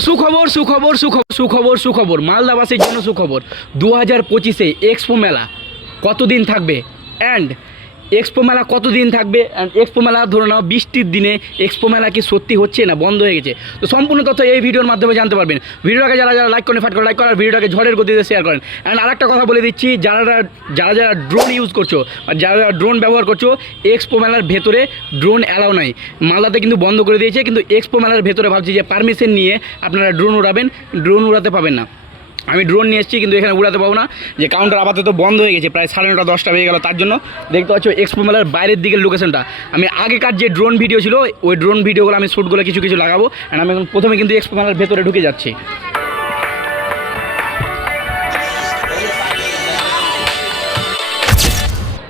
সুখবর সুখবর সুখবর সুখবর সুখবর। মালদাবাসের জন্য সুখবর। দু হাজার পঁচিশে এক্সপো মেলা। কতদিন থাকবে? অ্যান্ড এক্সপো মেলা কতদিন থাকবে? এক্সপো মেলা ধরে নাও, বৃষ্টির দিনে এক্সপো মেলা কি সত্যি হচ্ছে না বন্ধ হয়ে গেছে? তো সম্পূর্ণ তথ্য এই ভিডিওর মাধ্যমে জানতে পারবেন। ভিডিওটাকে যারা যারা লাইক করেন ফাট করে লাইক করার ভিডিওটাকে ঝড়ের গতিতে শেয়ার করেন। অ্যান্ড আরেকটা কথা বলে দিচ্ছি, যারা যারা যারা ড্রোন ইউজ করছ বা যারা যারা ড্রোন ব্যবহার করছ এক্সপো মেলার ভেতরে ড্রোন অ্যালাও নাই। মালদাতে কিন্তু বন্ধ করে দিয়েছে, কিন্তু এক্সপো মেলার ভেতরে ভাবছি যে পারমিশন নিয়ে আপনারা ড্রোন উড়াবেন ড্রোন উড়াতে পাবেন না। আমি ড্রোন নিয়ে এসেছি, কিন্তু এখানে উড়াতে পাবো না। যে কাউন্টার আপাতত বন্ধ হয়ে গেছে, প্রায় সাড়ে নটা, দশটা হয়ে গেল তার জন্য। দেখতে পাচ্ছ এক্সপো মেলার বাইরের দিকের লোকেশনটা আমি আগেকার যে ড্রোন ভিডিও ছিল, ওই ড্রোন ভিডিওগুলো আমি শ্যুটগুলো কিছু কিছু লাগাবো। অ্যান্ড আমি এখন প্রথমে কিন্তু এক্সপো মেলার ভেতরে ঢুকে যাচ্ছি।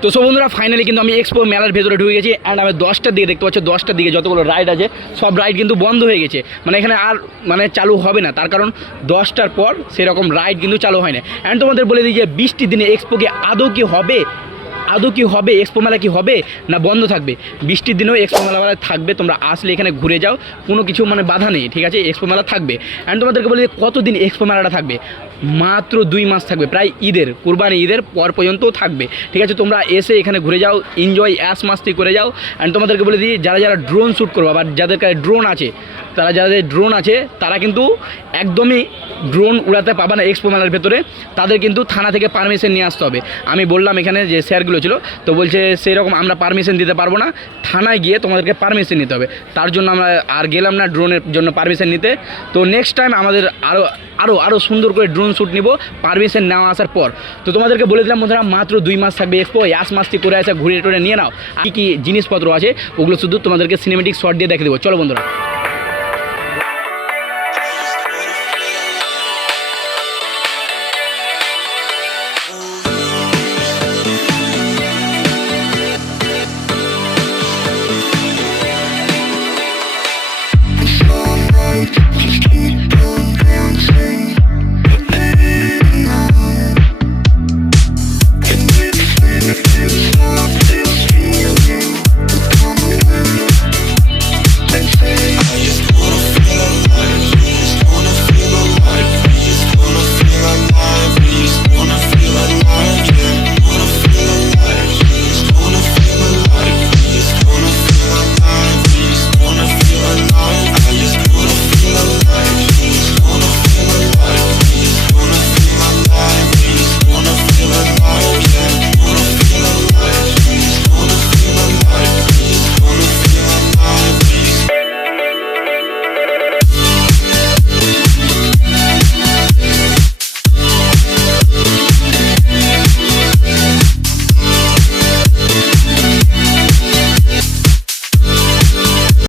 তো সব বন্ধুরা ফাইনালি কিন্তু আমি এক্সপো মেলার ভেতরে ঢুকে গেছি অ্যান্ড আমি দশটার দিকে দেখতে পাচ্ছি, দশটার দিকে যতগুলো রাইড আছে, সব রাইড কিন্তু বন্ধ হয়ে গেছে। মানে এখানে আর মানে চালু হবে না, তার কারণ দশটার পর সেরকম রাইড কিন্তু চালু হয় না। অ্যান্ড তোমাদের বলে দিই যে বৃষ্টির দিনে এক্সপো কি আদৌ কি হবে? আদৌ কি হবে এক্সপো মেলা কি হবে, না বন্ধ থাকবে? বৃষ্টির দিনেও এক্সপো মেলা থাকবে, তোমরা আসলে এখানে ঘুরে যাও, কোনো কিছু মানে বাধা নেই, ঠিক আছে? এক্সপো মেলা থাকবে। অ্যান্ড তোমাদেরকে বলি কতদিন এক্সপো মেলাটা থাকবে? মাত্র দুই মাস থাকবে, প্রায় ঈদের, কুরবানি ঈদের পর পর্যন্তও থাকবে, ঠিক আছে? তোমরা এসে এখানে ঘুরে যাও এনজয় অ্যাস মাস্তি করে যাও। অ্যান্ড তোমাদেরকে বলে দিই, যারা যারা ড্রোন শ্যুট করব বা যাদের কাছে ড্রোন আছে তারা যাদের ড্রোন আছে, তারা কিন্তু একদমই ড্রোন উড়াতে পাবে না এক্সপো মেলার ভেতরে। তাদের কিন্তু থানা থেকে পারমিশন নিয়ে আসতে হবে। আমি বললাম এখানে যে স্যারগুলো ছিল, তো বলছে সেই রকম আমরা পারমিশন দিতে পারব না। থানায় গিয়ে তোমাদেরকে পারমিশন নিতে হবে। তার জন্য আমরা আর গেলাম না ড্রোনের জন্য পারমিশন নিতে। তো নেক্সট টাইম আমাদের আরও আরও আরও সুন্দর করে ড্রোন শ্যুট নিব পারমিশন নেওয়া আসার পর। তো তোমাদেরকে বলে দিলাম বন্ধুরা, মাত্র দুই মাস থাকবে এক্সপো এক মাসটি করে আছে ঘুরে টুরে নিয়ে নাও। কী কী জিনিসপত্র আছে, ওগুলো শুধু তোমাদেরকে সিনেমেটিক শট দিয়ে দেখে দেবো। চলো বন্ধুরা।